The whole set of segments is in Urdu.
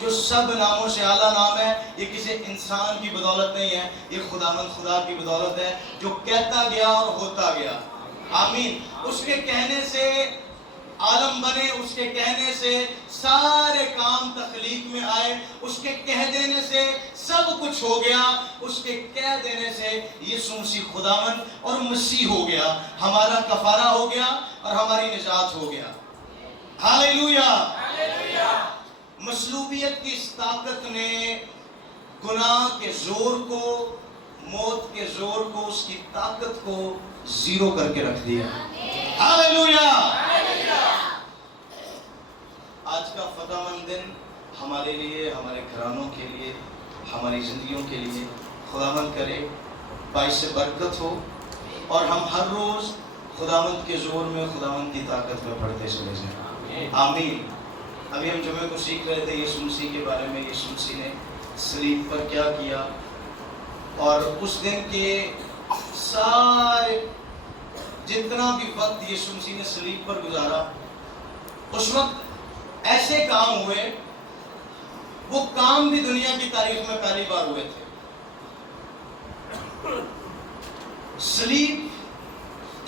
جو سب ناموں سے اعلیٰ نام ہے، یہ کسی انسان کی بدولت نہیں ہے، یہ خداوند خدا کی بدولت ہے جو کہتا گیا اور ہوتا گیا۔ آمین۔ اس کے کہنے سے عالم بنے، اس کے کہنے سے سارے کام تخلیق میں آئے، اس کے کہہ دینے سے سب کچھ ہو گیا، اس کے کہہ دینے سے یسوع مسیح خداوند اور مسیح ہو گیا، ہمارا کفارہ ہو گیا اور ہماری نجات ہو گیا۔ ہاللیلویا۔ مصلوبیت کی اس طاقت نے گناہ کے زور کو، موت کے زور کو، اس کی طاقت کو زیرو کر کے رکھ دیا۔ ہاللیلویا۔ آج کا فتح مند دن ہمارے لیے، ہمارے گھرانوں کے لیے، ہماری زندگیوں کے لیے خداوند کرے باعث برکت ہو، اور ہم ہر روز خداوند کے زور میں، خداوند کی طاقت میں بڑھتے چلے جائیں۔ آمین۔ ابھی ہم جمعے کو سیکھ رہے تھے یسوع مسیح کے بارے میں، یسوع مسیح نے صلیب پر کیا کیا، اور اس دن کے سارے جتنا بھی وقت یسوع مسیح نے صلیب پر گزارا، اس وقت ایسے کام ہوئے، وہ کام بھی دنیا کی تاریخ میں پہلی بار ہوئے تھے۔ صلیب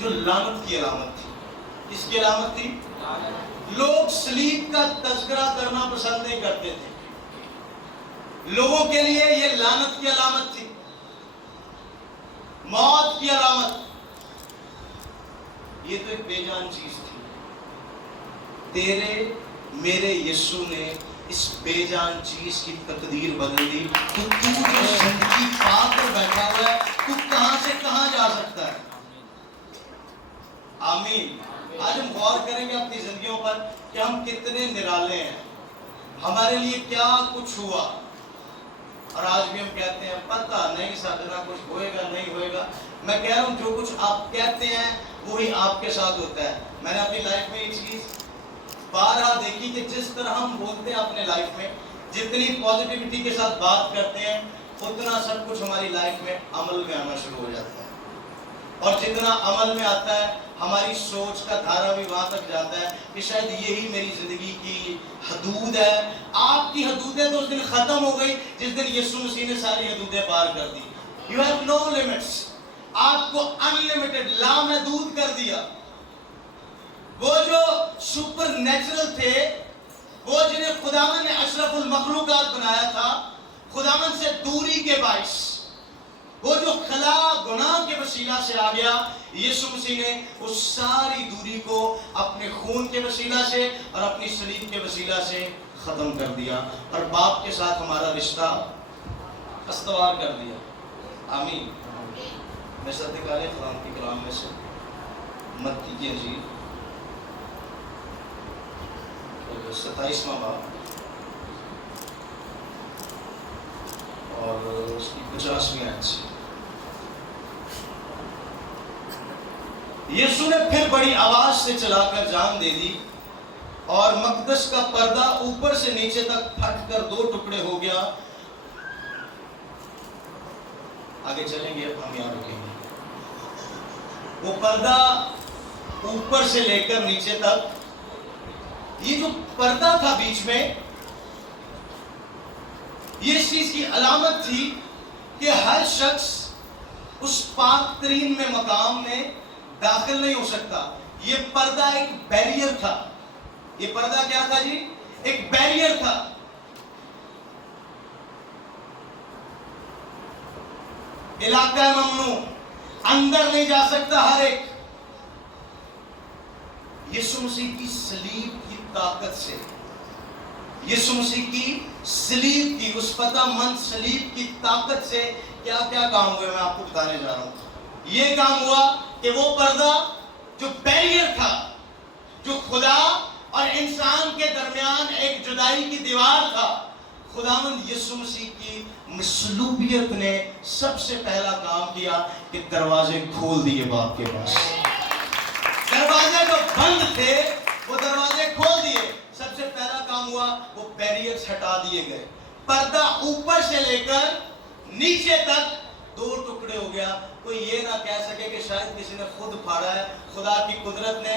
جو لعنت کی علامت تھی، کس کی علامت تھی؟ لوگ صلیب کا تذکرہ کرنا پسند نہیں کرتے تھے، لوگوں کے لیے یہ لعنت کی علامت تھی، موت کی علامت۔ یہ تو ایک بے جان چیز تھی، تیرے میرے یسوع نے اس بے جان چیز کی تقدیر بدل دی۔ تو جو زندگی پا کر بیٹھا ہوا ہے، تو کہاں سے کہاں جا سکتا ہے؟ آمین۔ آج ہم غور کریں گے اپنی زندگیوں پر کہ ہم کتنے نرالے ہیں، ہمارے لیے کیا کچھ ہوا، اور آج بھی ہم کہتے ہیں پتہ نہیں سکتا کچھ ہوئے گا نہیں ہوئے گا۔ میں کہہ رہا ہوں جو کچھ آپ کہتے ہیں وہی آپ کے ساتھ ہوتا ہے۔ میں نے اپنی لائف میں یہ چیز بارہا دیکھی کہ جس طرح ہم بولتے ہیں اپنے لائف میں، جتنی پازیٹیوٹی کے ساتھ بات کرتے ہیں، اتنا سب کچھ ہماری لائف میں عمل میں آنا شروع ہو جاتا ہے، اور جتنا عمل میں آتا ہے ہماری سوچ کا دھارا بھی وہاں تک جاتا ہے کہ شاید یہی میری زندگی کی حدود ہے۔ آپ کی حدودیں تو اس دن ختم ہو گئی جس دن یسوع مسیح نے ساری حدودیں پار کر دی۔ You have no limits۔ آپ کو unlimited، لامحدود کر دیا۔ وہ جو سپر نیچرل تھے، وہ جنہیں خداوند نے اشرف المخلوقات بنایا تھا، خداوند سے دوری کے باعث، وہ جو خلا گناہ کے وسیلہ سے آ گیا، یسوع مسیح نے اس ساری دوری کو اپنے خون کے وسیلہ سے اور اپنی صلیب کے وسیلہ سے ختم کر دیا، اور باپ کے ساتھ ہمارا رشتہ استوار کر دیا۔ آمین۔ میں صدقہ خدا کے کلام میں سے متی کی انجیل 27واں باب اور اس کی 50ویں آیت سے، یسوع نے پھر بڑی آواز سے چلا کر جان دے دی، اور مقدس کا پردہ اوپر سے نیچے تک پھٹ کر 2 ٹکڑے ہو گیا۔ آگے چلیں گے، اب ہم یہاں رکیں گے۔ وہ پردہ اوپر سے لے کر نیچے تک، یہ جو پردہ تھا بیچ میں، یہ اس چیز کی علامت تھی کہ ہر شخص اس پاک ترین میں مقام میں داخل نہیں ہو سکتا۔ یہ پردہ ایک بیریئر تھا۔ یہ پردہ کیا تھا جی؟ ایک بیریئر تھا۔ علاقہ ممنوع، اندر نہیں جا سکتا ہر ایک۔ یسوع مسیح کی صلیب کی طاقت سے، یسوع مسیح کی صلیب کی، اس فتح مند صلیب کی طاقت سے کیا کیا کام ہوئے، میں آپ کو بتانے جا رہا ہوں۔ یہ کام ہوا کہ وہ پردہ جو بیریئر تھا، جو خدا اور انسان کے درمیان ایک جدائی کی دیوار تھا، خداوند یسوع مسیح کی مصلوبیت نے سب سے پہلا کام کیا کہ دروازے کھول دیے باپ کے پاس۔ دروازے جو بند تھے وہ دروازے کھول دیے۔ سب سے پہلا کام ہوا، وہ بیریئرز ہٹا دیے گئے۔ پردہ اوپر سے لے کر نیچے تک 2 ٹکڑے ہو گیا۔ کوئی یہ نہ کہہ سکے کہ شاید کسی نے خود پھاڑا ہے۔ خدا کی قدرت نے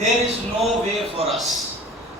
There is no way for us,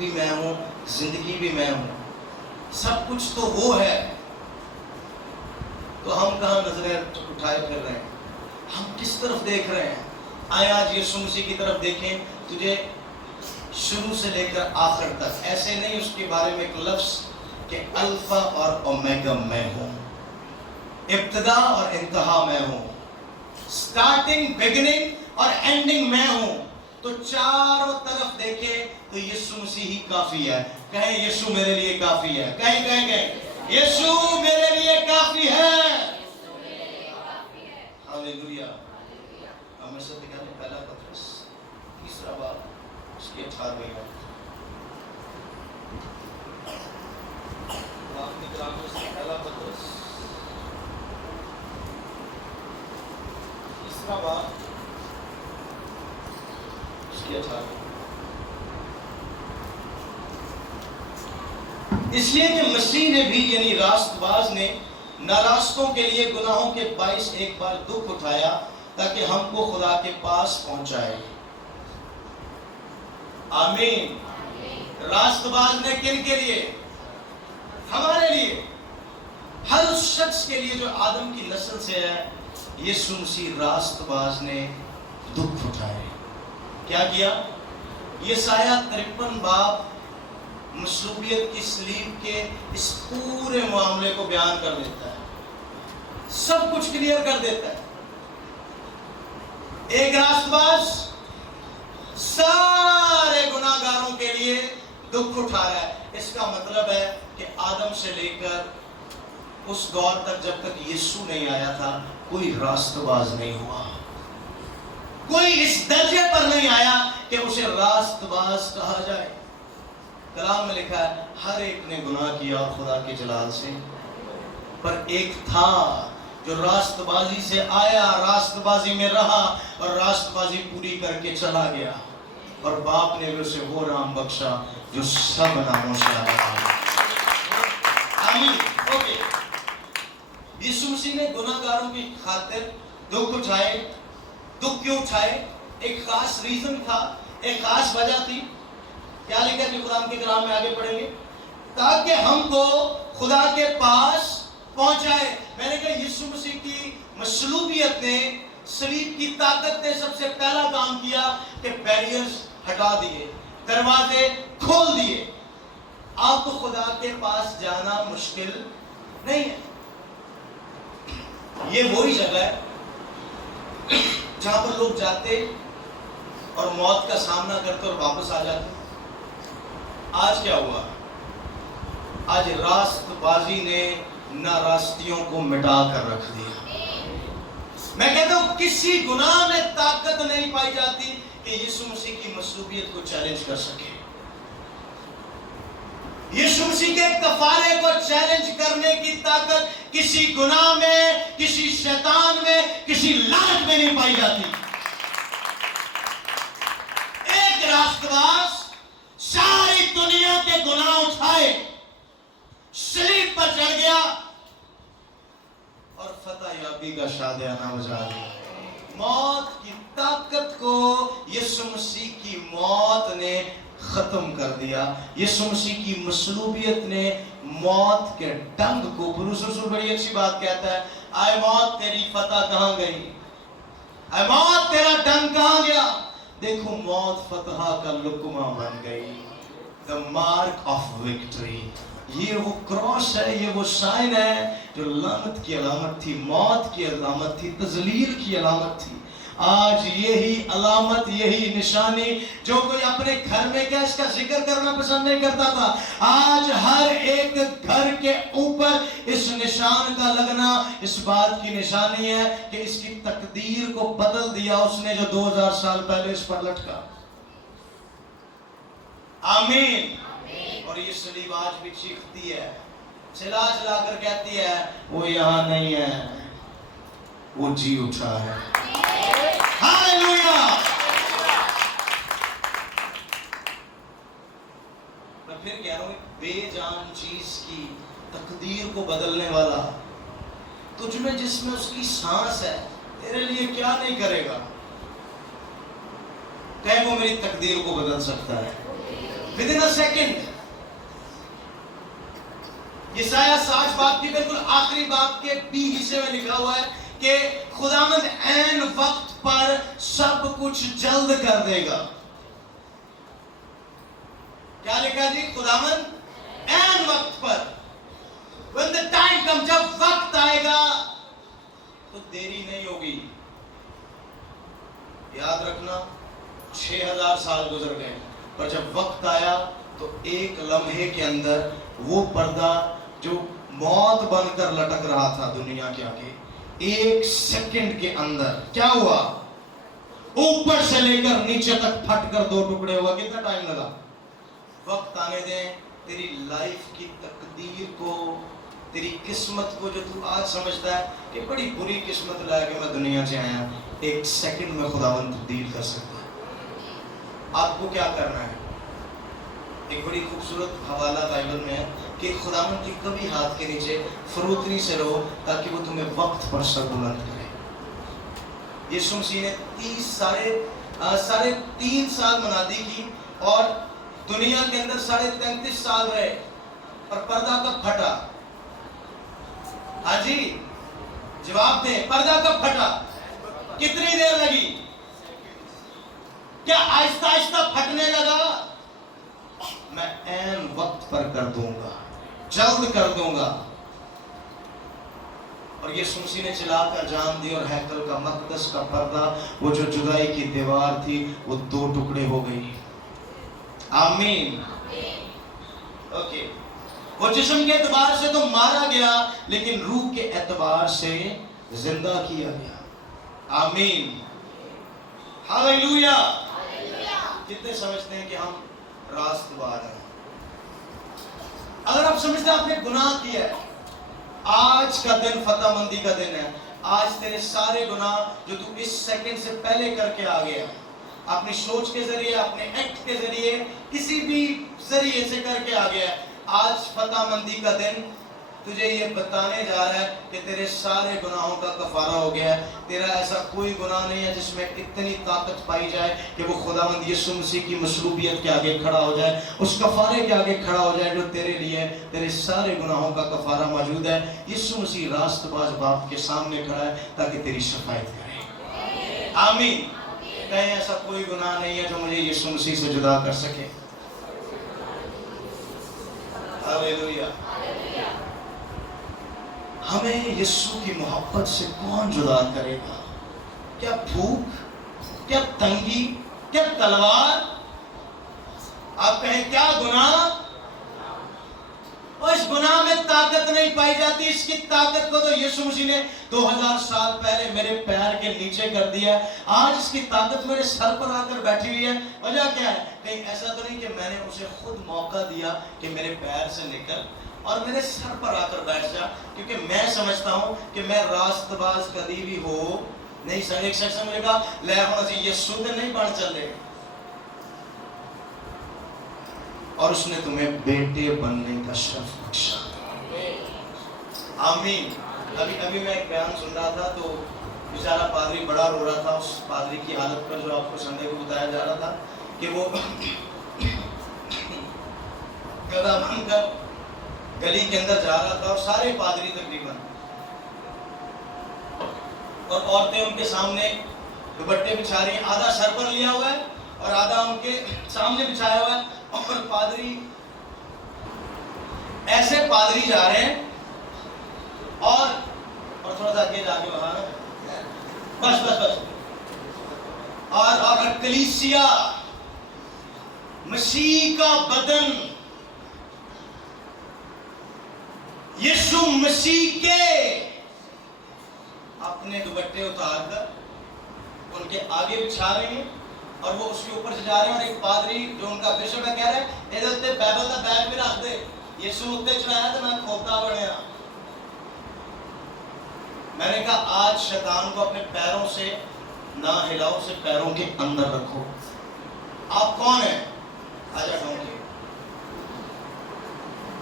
بھی میں ہوں, زندگی بھی میں ہوں, سب کچھ تو وہ ہے. تو ہم کہاں نظریں اٹھائے پھر رہے ہیں؟ ہم کس طرف دیکھ رہے ہیں؟ آئے آج یسوع مسیح کی طرف دیکھیں. تجھے شروع سے لے کر آخر تک, ایسے نہیں اس کے بارے میں ایک لفظ کہ الفا اور اومیگا میں ہوں, ابتدا اور انتہا میں ہوں, سٹارٹنگ بگننگ اور اینڈنگ میں ہوں. تو چاروں طرف دیکھیں تو یسوع مسیح ہی کافی ہے. کہیں یسوع میرے لیے کافی ہے. کہیں یسوع میرے لیے کافی ہے. ہاللویا. ہمیں سب کہتے ہیں پہلا پترس تیسرا باب اس کی 18ویں آیت. پہلا پترس تیسرا باب اس کی 18ویں. اس لیے کہ مسیح نے بھی یعنی راست باز نے ناراستوں کے لیے گناہوں کے باعث ایک بار دکھ اٹھایا تاکہ ہم کو خدا کے پاس پہنچائے. آمین. راست باز نے کن کے لیے؟ ہمارے لیے, ہر اس شخص کے لیے جو آدم کی نسل سے ہے. یسوع مسیح راست باز نے دکھ اٹھائے. کیا کیا؟ یسایہ 53 باب مصلوبیت کی صلیب کے اس پورے معاملے کو بیان کر دیتا ہے, سب کچھ کلیئر کر دیتا ہے. ایک راست باز سارے گناہگاروں کے لیے دکھ اٹھا رہا ہے. اس کا مطلب ہے کہ آدم سے لے کر اس دور تک جب تک یسوع نہیں آیا تھا کوئی راست باز نہیں ہوا, کوئی اس درجے پر نہیں آیا کہ اسے راست باز کہا جائے. کلام میں لکھا ہے ہر ایک نے گناہ کیا اور خدا کے جلال سے, پر ایک تھا جو راست بازی سے آیا, راست بازی میں رہا اور راست بازی پوری کر کے چلا گیا, اور باپ نے بھی اسے وہ نام بخشا جو سب ناموں سے آیا. آمین. اوکے. یسوع مسیح نے گناہگاروں کی خاطر دکھ اٹھائے. دکھ کیوں اٹھائے؟ ایک خاص ریزن تھا, ایک خاص وجہ تھی. کیا لکھا ہے قرآن کے کلام میں؟ آگے پڑھیں گے. تاکہ ہم کو خدا کے پاس پہنچائے. میں نے کہا یسوع مسیح کی مصلوبیت نے, صلیب کی طاقت نے سب سے پہلا کام کیا کہ بیریئرز ہٹا دیے, دروازے کھول دیے. آپ کو خدا کے پاس جانا مشکل نہیں ہے. یہ وہی جگہ ہے جہاں پر لوگ جاتے اور موت کا سامنا کرتے اور واپس آ جاتے. آج کیا ہوا؟ آج راست بازی نے ناراستیوں کو مٹا کر رکھ دیا. میں کہتا ہوں کسی گناہ میں طاقت نہیں پائی جاتی کہ یسوع مسیح کی مصلوبیت کو چیلنج کر سکے. یسوع مسیح کے کفارے کو چیلنج کرنے کی طاقت کسی گناہ میں, کسی شیطان میں, کسی لعنت میں نہیں پائی جاتی. ایک راست باز ساری دنیا کے گناہ اٹھائے, صلیب پر چڑھ گیا اور فتح یابی کا شادیانہ بجا دیا. موت کی طاقت کو یسوع مسیح کی موت نے ختم کر دیا. یسوع مسیح کی مصلوبیت نے موت کے ڈنگ کو, پولس رسول بڑی اچھی بات کہتا ہے, اے موت تیری فتح کہاں گئی, اے موت تیرا ڈنگ کہاں گیا. دیکھو موت فتح کا لقمہ بن گئی. The mark of victory. یہ وہ کراس ہے, یہ وہ سائن ہے جو لعنت کی علامت تھی, موت کی علامت تھی, تذلیل کی علامت تھی. آج یہی علامت, یہی نشانی جو کوئی اپنے گھر میں کیا اس کا ذکر کرنا پسند نہیں کرتا تھا, آج ہر ایک گھر کے اوپر اس نشان کا لگنا اس بات کی نشانی ہے کہ اس کی تقدیر کو بدل دیا اس نے جو 2000 سال پہلے اس پر لٹکا. آمین. اور یہ صلیب آج بھی چیختی ہے, چلا چلا کر کہتی ہے وہ یہاں نہیں ہے, وہ جی اٹھا ہے. ہاللویا. میں پھر کہہ رہا ہوں بے جان چیز کی تقدیر کو بدلنے والا, تجھ میں جس میں اس کی سانس ہے تیرے لیے کیا نہیں کرے گا. کہ وہ میری تقدیر کو بدل سکتا ہے. within a second. یسایہ 60 باب کی بالکل آخری باب کے بی حصے میں لکھا ہوا ہے کہ خداوند عین وقت پر سب کچھ جلد کر دے گا. کیا لکھا جی؟ خداوند عین وقت پر. when the time comes, جب وقت آئے گا تو دیری نہیں ہوگی. یاد رکھنا 6000 سال گزر گئے پر جب وقت آیا تو ایک لمحے کے اندر وہ پردہ جو موت بن کر لٹک رہا تھا دنیا کے آگے، ایک سیکنڈ کے اندر کیا ہوا؟ اوپر سے لے کر نیچے تک پھٹ کر 2 ٹکڑے ہوا. کتنا ٹائم لگا؟ وقت آنے دیں. تیری لائف کی تقدیر کو، تیری قسمت کو جو تو آج سمجھتا ہے کہ بڑی بری قسمت لائے کہ میں دنیا سے آیا، ایک سیکنڈ میں خداوند تبدیل کر سکتا ہے. آپ کو کیا کرنا ہے؟ ایک بڑی خوبصورت حوالہ بائبل میں ہے کہ خداوند کی کبھی ہاتھ کے نیچے فروتنی سے رہو تاکہ وہ تمہیں وقت پر سر بلند کرے. یسوع مسیح نے ساڑھے 3 سال منادی کی اور دنیا کے اندر 33.5 سال رہے اور پردہ کب پھٹا؟ ہاں جی جواب دیں. پردہ کب پھٹا؟ کتنی دیر لگی؟ کیا آہستہ آہستہ پھٹنے لگا؟ میں عین وقت پر کر دوں گا، جلد کر دوں گا. اور یسوع مسیح نے چلا کر جان دی اور ہیکل کا، مقدس کا پردہ، وہ جو جدائی کی دیوار تھی، وہ 2 ٹکڑے ہو گئی. آمین. اوکے. وہ جسم کے اعتبار سے تو مارا گیا لیکن روح کے اعتبار سے زندہ کیا گیا. آمین. ہاللویا. کتنے سمجھتے ہیں کہ ہم راست بار ہیں؟ اگر آپ سمجھتے ہیں آپ نے گناہ کیا ہے، آج کا دن فتح مندی کا دن ہے. آج تیرے سارے گناہ جو تو اس سیکنڈ سے پہلے کر کے آ گیا، اپنی سوچ کے ذریعے، اپنے ایکٹ کے ذریعے، کسی بھی ذریعے سے کر کے آ گیا، آج فتح مندی کا دن تجھے یہ بتانے جا رہا ہے کہ تیرے سارے گناہوں کا کفارہ ہو گیا ہے. تیرا ایسا کوئی گناہ نہیں ہے جس میں اتنی طاقت پائی جائے کہ وہ خداوند یسوع مسیح کی مصلوبیت کے آگے کھڑا ہو جائے، اس کفارے کے آگے کھڑا ہو جائے جو تیرے لیے. تیرے سارے گناہوں کا کفارہ موجود ہے. یسوع مسیح راست باز باپ کے سامنے کھڑا ہے تاکہ تیری شفاعت کرے. آمین. کہیں ایسا کوئی گناہ نہیں ہے جو مجھے یسوع مسیح سے جدا کر سکے. ہاللویا. ہمیں یسوع کی محبت سے کون جدا کرے گا؟ کیا بھوک، کیا تنگی، کیا تلوار؟ آپ کہیں کیا گناہ؟ اور اس گناہ میں طاقت نہیں پائی جاتی. اس کی طاقت کو تو یسوع مسیح نے 2000 سال پہلے میرے پیر کے نیچے کر دیا ہے. آج اس کی طاقت میرے سر پر آ کر بیٹھی ہوئی ہے. وجہ کیا ہے؟ کہیں ایسا تو نہیں کہ میں نے اسے خود موقع دیا کہ میرے پیر سے نکل اور میرے سر پر آ کر بیٹھ جا، کیونکہ میں سمجھتا ہوں کہ میں راست باز کبھی بھی ہو نہیں سکتا. ایک شخص ملے گا لے ہونا چاہیے، یسوع نے نہیں بڑھ چلے، اور اس نے تمہیں بیٹے بننے کا شرف بخشا. آمین. ابھی میں ایک بیان سن رہا تھا تو بیچارہ پادری بڑا رو رہا تھا اس پادری کی حالت پر جو آپ کو سنڈے کو بتایا جا رہا تھا کہ وہ گدھا بن کر گلی کے اندر جا رہا تھا اور سارے پادری تقریباً اور عورتیں ان کے سامنے دوپٹے بچھا رہی ہیں، آدھا سر پر لیا ہوا ہے اور آدھا ان کے سامنے بچھایا ہوا ہے، اور پادری ایسے پادری جا رہے ہیں اور تھوڑا سا آگے جا کے وہاں بس اور کلیسیا مسیح کا بدن یسوع مسیح کے اپنے دوپٹے اتار کر ان کے آگے بچھا رہے ہیں اور وہ اس کے اوپر سے جا رہے ہیں. اور ایک پادری جو ان کا بشپ ہے کہہ رہے ہیں ادھر تے بائبل کا بیگ بھی رکھ دے، یسوع اتنے چڑھایا تو میں کھوتا بنیا. میں نے کہا آج شیطان کو اپنے پیروں سے نہ ہلاؤ، سے پیروں کے اندر رکھو. آپ کون ہیں؟ آجا ڈھونکے.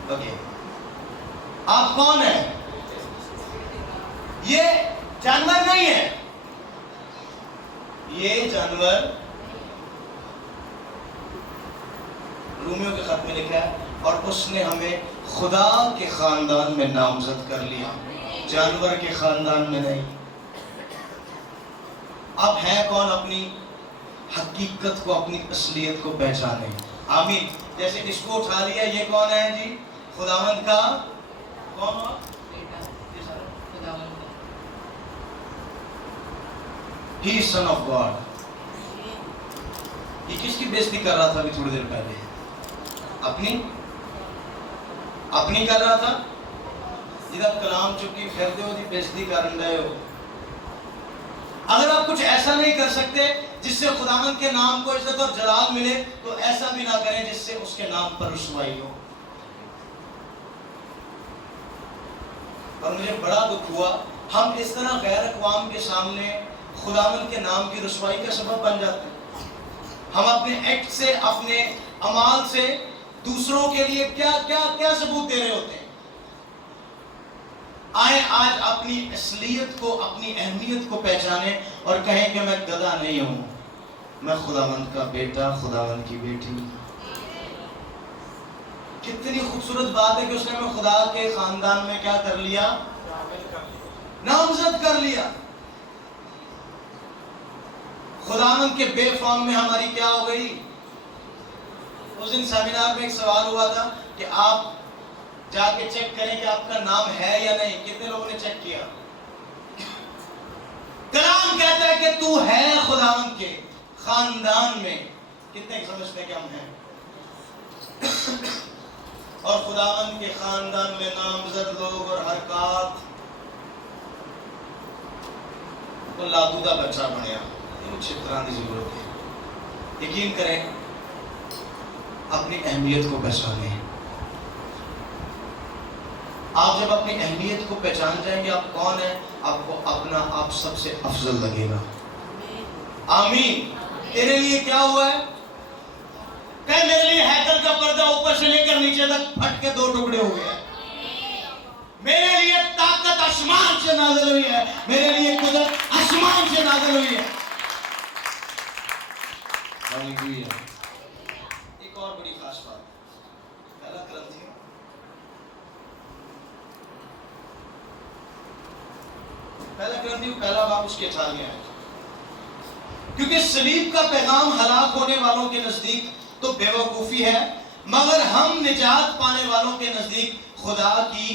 اوکے، آپ کون ہیں؟ یہ جانور نہیں ہے، یہ جانور رومیوں کے خط میں لکھا ہے اور اس نے ہمیں خدا کے خاندان میں نامزد کر لیا، جانور کے خاندان میں نہیں۔ اب ہے کون اپنی حقیقت کو، اپنی اصلیت کو پہچانے؟ آمین۔ جیسے اس کو اٹھا لیا، یہ کون ہے جی؟ خداوند کا کون ہوا؟ ہی سن آف گاڈ۔ یہ کس کی بےزتی کر رہا تھا ابھی تھوڑی دیر پہلے؟ اپنی کر رہا تھا۔ جدھر کلام چکی پھر دے ہو دی بےزتی کر رہے ہو۔ اگر آپ کچھ ایسا نہیں کر سکتے جس سے خداوند کے نام کو عزت اور جلال ملے تو ایسا بھی نہ کریں جس سے اس کے نام پر رسوائی ہو۔ اور مجھے بڑا دکھ ہوا، ہم اس طرح غیر اقوام کے سامنے خداوند کے نام کی رسوائی کا سبب بن جاتے ہیں۔ ہم اپنے ایکٹ سے، اپنے اعمال سے دوسروں کے لیے کیا ثبوت دے رہے ہوتے ہیں۔ آئے آج اپنی اصلیت کو، اپنی اہمیت کو پہچانے اور کہیں کہ میں گدھا نہیں ہوں، میں خداوند کا بیٹا، خداوند کی بیٹی۔ کتنی خوبصورت بات ہے کہ اس نے ہمیں خدا کے خاندان میں کیا کر لیا؟ نامزد کر لیا۔ خداوند کے بے فارم میں ہماری کیا ہو گئی؟ اس دن سیمینار میں ایک سوال ہوا تھا کہ آپ جا کے چیک کریں کہ آپ کا نام ہے یا نہیں۔ کتنے لوگوں نے چیک کیا؟ کلام کہتا ہے کہ تو ہے خداوند کے خاندان میں۔ کتنے سمجھتے ہیں کہ ہم ہیں؟ اور خداوند کے خاندان میں نامزد لوگ اور حرکات کو لادودہ بچہ بنیا، کچھ طرح کی ضرورت ہے۔ یقین کریں، اپنی اہمیت کو پہچانیں۔ آپ جب اپنی اہمیت کو پہچان جائیں گے، آپ کون ہیں، آپ کو اپنا آپ سب سے افضل لگے گا۔ آمین۔ تیرے لیے کیا ہوا ہے؟ کہ میرے لیے ہیکل کا پردہ اوپر سے لے کر نیچے تک پھٹ کے 2 ٹکڑے ہو گئے۔ میرے لیے طاقت آسمان سے نازل ہوئی ہے، میرے لیے قدرت آسمان سے نازل ہوئی ہے۔ ہاللیلویا۔ ایک اور بڑی خاص بات، پہلا کرنتھیوں پہلا باب اس کے 18 آیت۔ کیونکہ صلیب کا پیغام ہلاک ہونے والوں کے نزدیک تو بے وقوفی ہے، مگر ہم نجات پانے والوں کے نزدیک خدا کی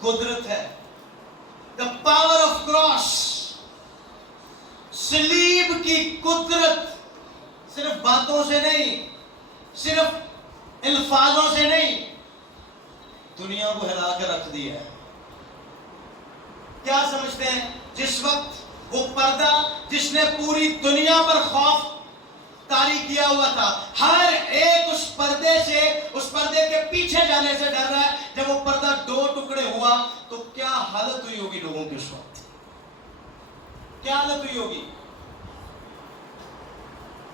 قدرت ہے۔ The power of cross، صلیب کی قدرت صرف باتوں سے نہیں، صرف الفاظوں سے نہیں، دنیا کو ہلا کر رکھ دیا ہے۔ کیا سمجھتے ہیں؟ جس وقت وہ پردہ جس نے پوری دنیا پر خوف طاری کیا ہوا تھا، ہر ایک اس پردے کے پیچھے جانے سے ڈر رہا ہے۔ جب وہ پردہ 2 ٹکڑے ہوا تو کیا حالت ہوئی ہوگی لوگوں کے اس وقت؟ کیا حالت ہوئی ہوگی؟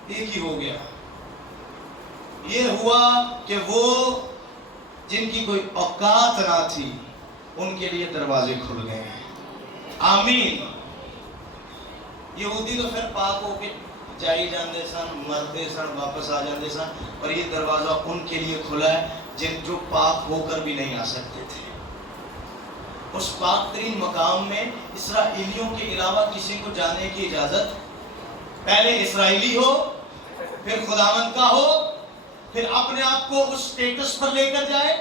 ایک ہی ہو گیا، یہ ہوا کہ وہ جن کی کوئی اوقات نہ تھی ان کے لیے دروازے کھل گئے ہیں۔ آمین۔ یہودی تو پھر پاک ہو کے جائی جاندے سن، مرتے سن، واپس آ جاندے سن، اور یہ دروازہ ان کے لیے کھلا ہے جو پاک ہو کر بھی نہیں آ سکتے تھے۔ اس پاک ترین مقام میں اسرائیلیوں کے علاوہ کسی کو جانے کی اجازت، پہلے اسرائیلی ہو، پھر خداوند کا ہو، پھر اپنے آپ کو اس سٹیٹس پر لے کر جائے،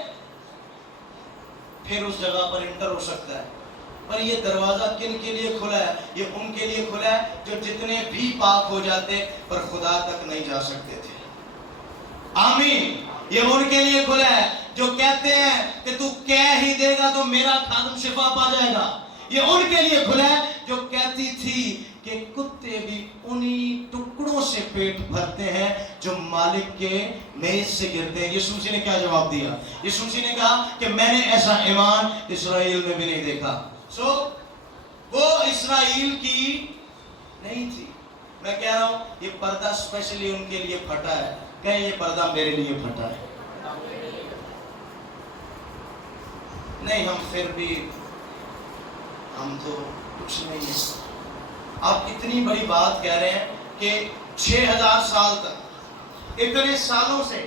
پھر اس جگہ پر انٹر ہو سکتا ہے۔ پر یہ دروازہ کن کے لیے کھلا ہے؟ یہ ان کے لیے کھلا ہے جو جتنے بھی پاک ہو جاتے پر خدا تک نہیں جا سکتے تھے۔ آمین۔ یہ ان کے لیے کھلا ہے جو کہتے ہیں کہ تو کہہ ہی دے گا تو میرا خادم شفا پا جائے گا۔ یہ ان کے لیے کھلا ہے جو کہتی تھی کہ کتے بھی انہی ٹکڑوں سے پیٹ بھرتے ہیں جو مالک کے میز سے گرتے ہیں۔ یسوع مسیح نے کیا جواب دیا؟ یسوع مسیح نے کہا کہ میں نے ایسا ایمان اسرائیل میں بھی نہیں دیکھا۔ وہ اسرائیل کی نہیں تھی۔ میں کہہ رہا ہوں یہ پردہ اسپیشلی ان کے لیے پھٹا ہے، کہیں یہ پردہ میرے لیے پھٹا ہے نہیں۔ ہم پھر بھی، ہم تو کچھ نہیں ہے۔ آپ اتنی بڑی بات کہہ رہے ہیں کہ 6000 سال تک، اتنے سالوں سے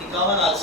51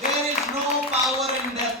There is no power in death.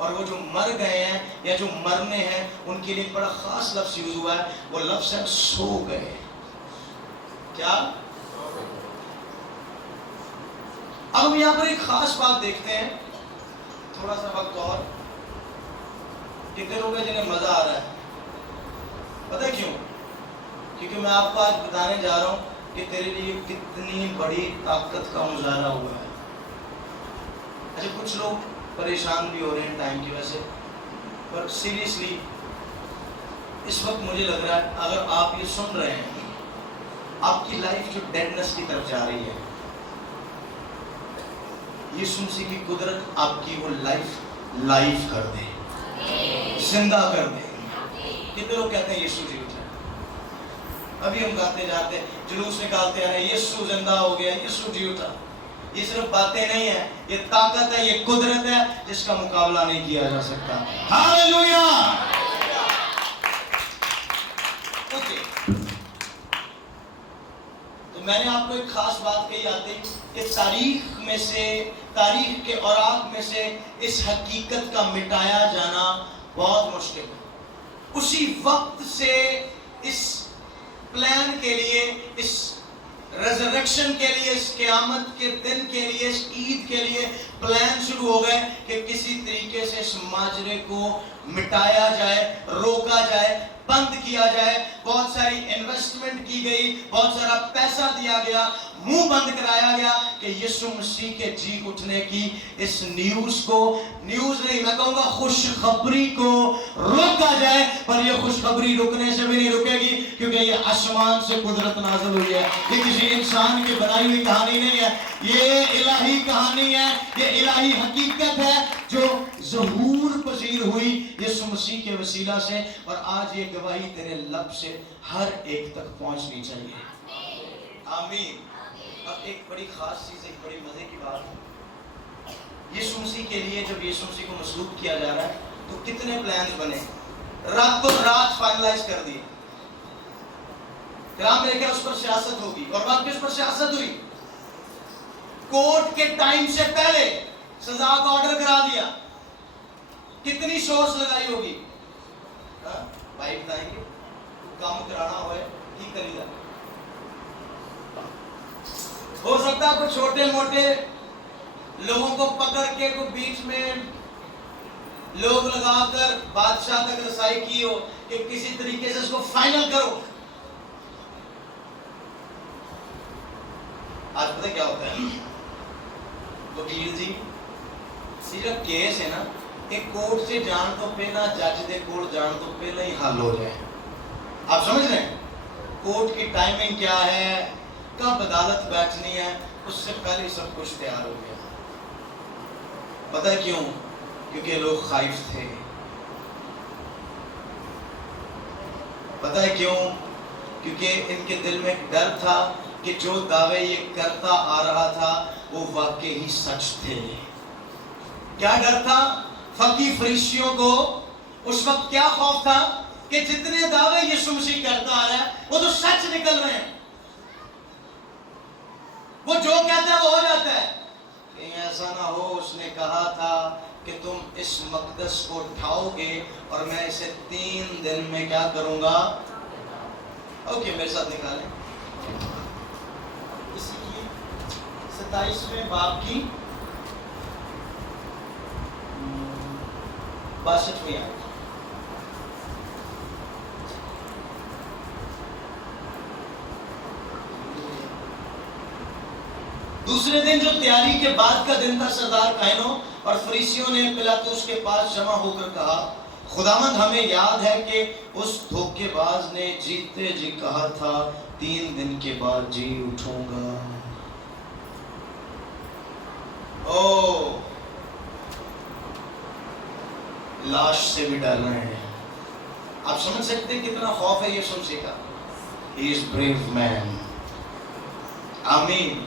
اور وہ جو مر گئے ہیں یا جو مرنے ہیں ان کے لیے ایک بڑا خاص لفظ یوز ہوا ہے، وہ لفظ ہے سو گئے. کیا؟ اب ہم یہاں پر ایک خاص بات دیکھتے ہیں، تھوڑا سا وقت اور. کتنے لوگ ہیں جنہیں مزہ آ رہا ہے؟ پتہ ہے کیوں؟ کیونکہ میں آپ کو آج بتانے جا رہا ہوں کہ تیرے لیے کتنی بڑی طاقت کا مظاہرہ ہوا ہے. اچھا کچھ لوگ پریشان بھی ہو رہے ہیں ٹائم کی وجہ سے، پر سیریسلی اس وقت مجھے لگ رہا ہے اگر آپ یہ سن رہے ہیں، آپ کی لائف جو ڈیڈنس کی طرف جا رہی ہے، یسوع مسیح کی قدرت آپ کی وہ لائف کر دے، زندہ کر دے. کتنے لوگ کہتے ہیں یسوع جی اٹھا؟ ابھی ہم گاتے جاتے ہیں، جلوس نکالتے ہیں، یسوع زندہ ہو گیا، یسوع جی اٹھا. یہ صرف باتیں نہیں ہیں، یہ طاقت ہے، یہ قدرت ہے جس کا مقابلہ نہیں کیا جا سکتا. ہاللویا. اوکے، تو میں نے آپ کو ایک خاص بات کہی آتی کہ تاریخ کے اوراق میں سے اس حقیقت کا مٹایا جانا بہت مشکل ہے. اسی وقت سے اس پلان کے لیے، اس ریزریکشن کے لیے، اس قیامت کے دن کے لیے، اس عید کے لیے پلان شروع ہو گئے کہ کسی طریقے سے اس ماجرے کو مٹایا جائے، روکا جائے، بند کیا جائے. بہت ساری انویسٹمنٹ کی گئی، بہت سارا پیسہ دیا گیا، منہ بند کرایا گیا کہ یسوع مسیح کے جی اٹھنے کی اس نیوز نہیں، میں کہوں گا خوشخبری کو روکا جائے. پر یہ خوشخبری رکنے سے بھی نہیں رکے گی، کیونکہ یہ آسمان سے قدرت نازل ہوئی ہے. یہ کسی انسان کی بنائی ہوئی کہانی نہیں ہے، یہ الہی کہانی ہے، یہ الہی حقیقت ہے جو ظہور پذیر ہوئی یسوع مسیح کے وسیلہ سے. اور آج یہ گواہی تیرے لب سے ہر ایک تک پہنچنی چاہیے. آمین. اب ایک بڑی خاص چیز، ایک بڑی مزے کی بات، یسوع مسیح کے لیے جب یسوع مسیح کو مصلوب کیا جا رہا ہے تو کتنے پلانز بنے، راتوں رات فائنلائز کر دیے. کلام میں لکھا اس پر سیاست ہوگی، اور بعد میں اس پر سیاست ہوئی. کورٹ کے ٹائم سے پہلے سزا کا آرڈر کرا دیا. کتنی سورس لگائی ہوگی؟ بھائی بتائیں گے، کام کرانا ہوئے ٹھیک کری جائے. ہو سکتا ہے کوئی چھوٹے موٹے لوگوں کو پکڑ کے کوئی بیچ میں لوگ لگا کر بادشاہ تک رسائی کی ہو کہ کسی طریقے سے اس کو فائنل کرو. آج پتہ کیا ہوتا ہے، وکیل جی جو کیس ہے نا، ایک کورٹ سے جان تو پہلا، جج دے کورٹ جان تو پہلا ہی حل ہو جائے. آپ سمجھ رہے ہیں کورٹ کی ٹائمنگ کیا ہے، کب عدالت بیٹھنی ہے، اس سے پہلے سب کچھ تیار ہو گیا. پتہ ہے کیوں؟ کیونکہ لوگ خائف تھے. پتہ ہے کیوں؟ کیونکہ ان کے دل میں ایک ڈر تھا کہ جو دعوے یہ کرتا آ رہا تھا وہ واقعی سچ تھے. کیا ڈر تھا؟ فقی فریسیوں کو اس وقت کیا خوف تھا کہ جتنے دعوے یسوع مسیح کرتا آ رہا ہے وہ تو سچ نکل رہے ہیں، وہ جو کہتا ہے وہ ہو جاتا ہے. کہیں ایسا نہ ہو اس نے کہا تھا کہ تم اس مقدس کو اٹھاؤ گے اور میں اسے 3 دن میں کیا کروں گا. اوکے میرے ساتھ نکالیں اسی کی 27ویں باب کی 62ویں آیت. دوسرے دن جو تیاری کے بعد کا دن تھا، سردار کاہنوں اور فریسیوں نے پلاطس کے پاس جمع ہو کر کہا، خداوند ہمیں یاد ہے کہ اس دھوکے باز نے جیتے جی کہا تھا 3 دن کے بعد جی اٹھوں گا. لاش سے بھی ڈر رہے ہیں. آپ سمجھ سکتے ہیں کتنا خوف ہے یسوع مسیح کا. He is brave man. آمین.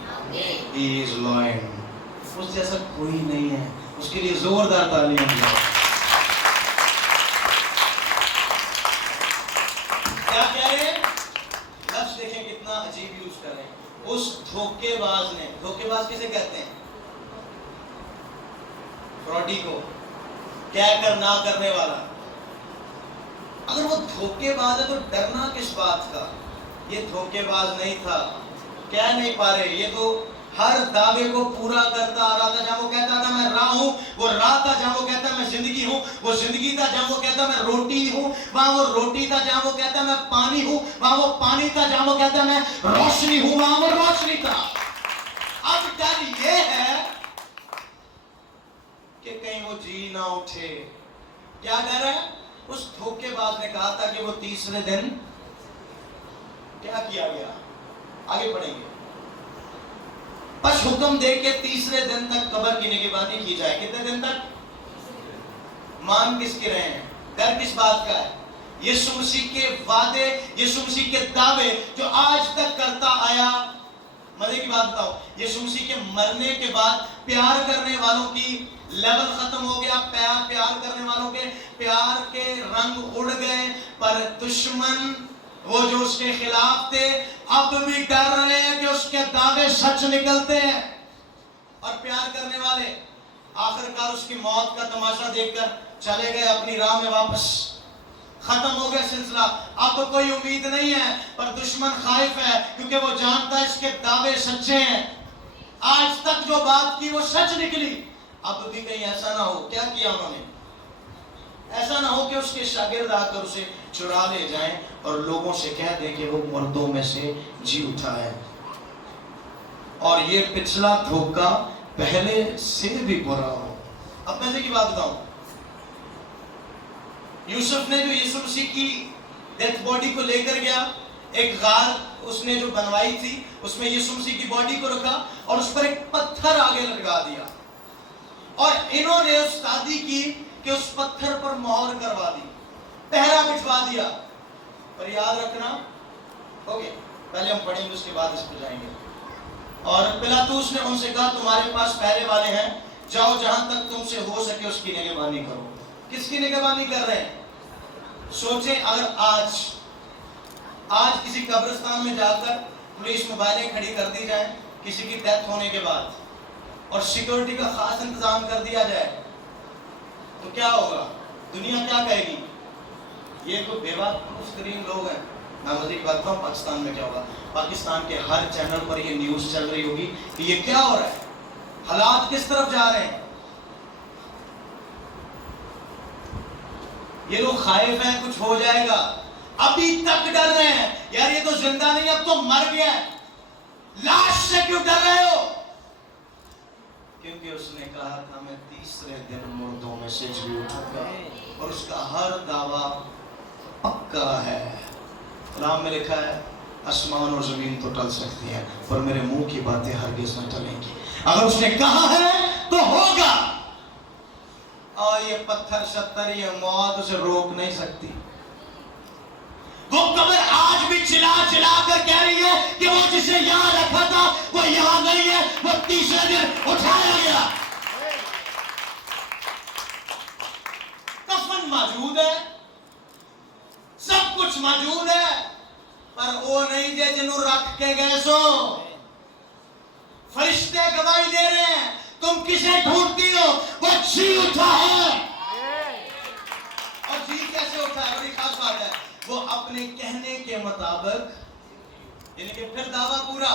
He is lion. اس جیسا کوئی نہیں ہے. اس کے لیے زوردار تعلیم دیا. کیا کہہ رہے ہیں؟ لفظ دیکھیں کتنا عجیب یوز کر رہے ہیں. اس دھوکے باز نے، دھوکے باز کسے کہتے ہیں؟ فراڈی کو. کہہ کر نہ کرنے والا. اگر وہ دھوکے باز ہے تو ڈرنا کس بات کا؟ یہ دھوکے باز نہیں تھا. کہہ نہیں پا رہے، یہ تو ہر دعوے کو پورا کرتا آ رہا تھا. جہاں وہ کہتا تھا میں راہ ہوں، وہ راہ تھا. جہاں وہ کہتا میں زندگی ہوں، وہ زندگی تھا. جہاں وہ کہتا میں روٹی ہوں، وہاں وہ روٹی تھا. جہاں وہ کہتا میں پانی ہوں، وہاں وہ پانی تھا. جہاں وہ کہتا میں روشنی ہوں، وہاں وہ روشنی تھا. اب ڈر یہ ہے کہ کہیں وہ جی نہ اٹھے. کیا ڈر ہے؟ اس دھوکے باز نے کہا تھا کہ وہ تیسرے دن کیا کیا گیا؟ آگے پڑھیں گے. بس حکم دے کے تیسرے دن تک قبر کی نگہبانی کی جائے. کتنے دن تک؟ مان کس کے رہے ہیں؟ ڈر کس بات کا ہے؟ یسوع مسیح کے وعدے، یسوع مسیح کے دعوے جو آج تک کرتا آیا. مزے کی بات بتاؤ، یسوع مسیح کے مرنے کے بعد پیار کرنے والوں کی لیول ختم ہو گیا. پیار کرنے والوں کے پیار کے رنگ اڑ گئے، پر دشمن وہ جو اس کے خلاف تھے اب بھی ڈر رہے ہیں کہ اس کے دعوے سچ نکلتے ہیں. اور پیار کرنے والے آخرکار اس کی موت کا تماشا دیکھ کر چلے گئے اپنی راہ میں واپس. ختم ہو گیا سلسلہ. اب کوئی امید نہیں ہے، پر دشمن خائف ہے کیونکہ وہ جانتا ہے اس کے دعوے سچے ہیں. آج تک جو بات کی وہ سچ نکلی. اب بھی کہیں ایسا نہ ہو. کیا کیا انہوں نے؟ ایسا نہ ہو کہ اس کے شاگرد آ کر اسے چرا لے جائیں اور لوگوں سے کہہ دیں کہ وہ مردوں میں سے جی اٹھا ہے. اور یہ پچھلا دھوکہ پہلے سے بھی برا ہو. اب مزے کی بات بتاؤں، یوسف نے جو یسوع مسیح کی ڈیتھ باڈی کو لے کر گیا، ایک غار اس نے جو بنوائی تھی اس میں یسوع مسیح کی باڈی کو رکھا اور اس پر ایک پتھر آگے لگا دیا. اور انہوں نے استادی کی کہ اس پتھر پر مہر کروا دی، پہرا بٹھوا دیا. اور یاد رکھنا، اوکے پہلے ہم پڑھیں گے اس کے بعد اس پہ جائیں گے. اور پلاطوس نے ان سے کہا تمہارے پاس پہرے والے ہیں، جاؤ جہاں تک تم سے ہو سکے اس کی نگہبانی کرو. کس کی نگہبانی کر رہے ہیں؟ سوچیں اگر آج کسی قبرستان میں جا کر پولیس موبائلیں کھڑی کر دی جائیں کسی کی ڈیتھ ہونے کے بعد اور سیکورٹی کا خاص انتظام کر دیا جائے تو کیا ہوگا؟ دنیا کیا کہے گی؟ یہ تو بے وقوف ترین لوگ ہیں. میں مزید کی بات کرتا ہوں پاکستان میں کیا ہوگا. پاکستان کے ہر چینل پر یہ نیوز چل رہی ہوگی کہ یہ کیا ہو رہا ہے، حالات کس طرف جا رہے ہیں. یہ لوگ خائف ہیں کچھ ہو جائے گا. ابھی تک ڈر رہے ہیں یار یہ تو زندہ نہیں اب تو مر گیا ہے. لاش سے کیوں ڈر رہے ہو؟ کیونکہ اس نے کہا تھا میں تیسرے دن مردوں میں سے جی اٹھوں گا. اور اس کا ہر دعویٰ پکا ہے. کلام میں لکھا ہے آسمان اور زمین تو ٹل سکتی ہیں پر میرے منہ کی باتیں ہرگز نہ ٹلیں گی. اگر اس نے کہا ہے تو ہوگا. اور یہ پتھر شتر یہ موت اسے روک نہیں سکتی. وہ قبر آج بھی چلا چلا کر کہہ رہی ہے کہ وہ جسے یہاں رکھا تھا وہ یہاں نہیں ہے، وہ تیسرے دن اٹھایا گیا. کفن موجود ہے، سب کچھ موجود ہے، پر وہ نہیں جے جنہوں رکھ کے گئے سو. فرشتے گواہی دے رہے ہیں تم کسے ڈھونڈتی ہو، وہ جی اٹھا ہے. اور جی کیسے اٹھا ہے؟ بڑی خاص بات ہے. وہ اپنے کہنے کے مطابق، یعنی کہ پھر دعویٰ پورا.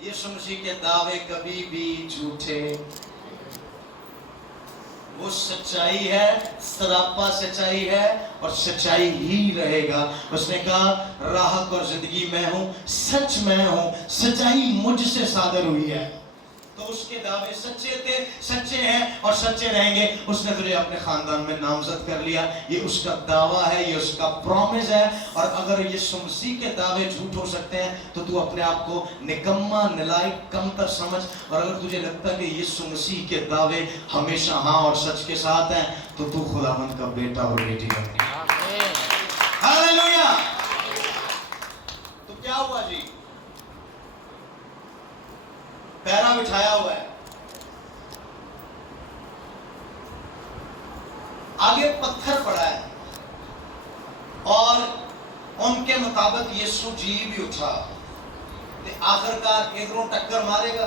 یسوع مسیح کے دعوے کبھی بھی جھوٹے. وہ سچائی ہے، سراپا سچائی ہے اور سچائی ہی رہے گا. اس نے کہا راہ اور زندگی میں ہوں، سچ میں ہوں، سچائی مجھ سے صادر ہوئی ہے. تو اس کے دعوے سچے تھے، سچے ہیں اور سچے رہیں گے. اس نے تجھے اپنے خاندان میں نامزد کر لیا. یہ اس کا دعویٰ ہے، یہ اس کا پرومس ہے. اور اگر یسوع مسیح کے دعوے جھوٹ ہو سکتے ہیں تو تو اپنے آپ کو نکما، نالائق، کمتر سمجھ. اور اگر تجھے لگتا ہے کہ یسوع مسیح کے دعوے ہمیشہ ہاں اور سچ کے ساتھ ہیں تو تو خداوند کا بیٹا اور بیٹی بن گیا. ہاللیلویا. تو کیا ہوا جی؟ پہرا بٹھایا ہوا ہے، آگے پتھر پڑا ہے اور ان کے مطابق یسوع جی بھی اٹھا. آخرکار ادھروں ٹکر مارے گا،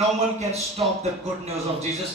No one can stop the good news of Jesus।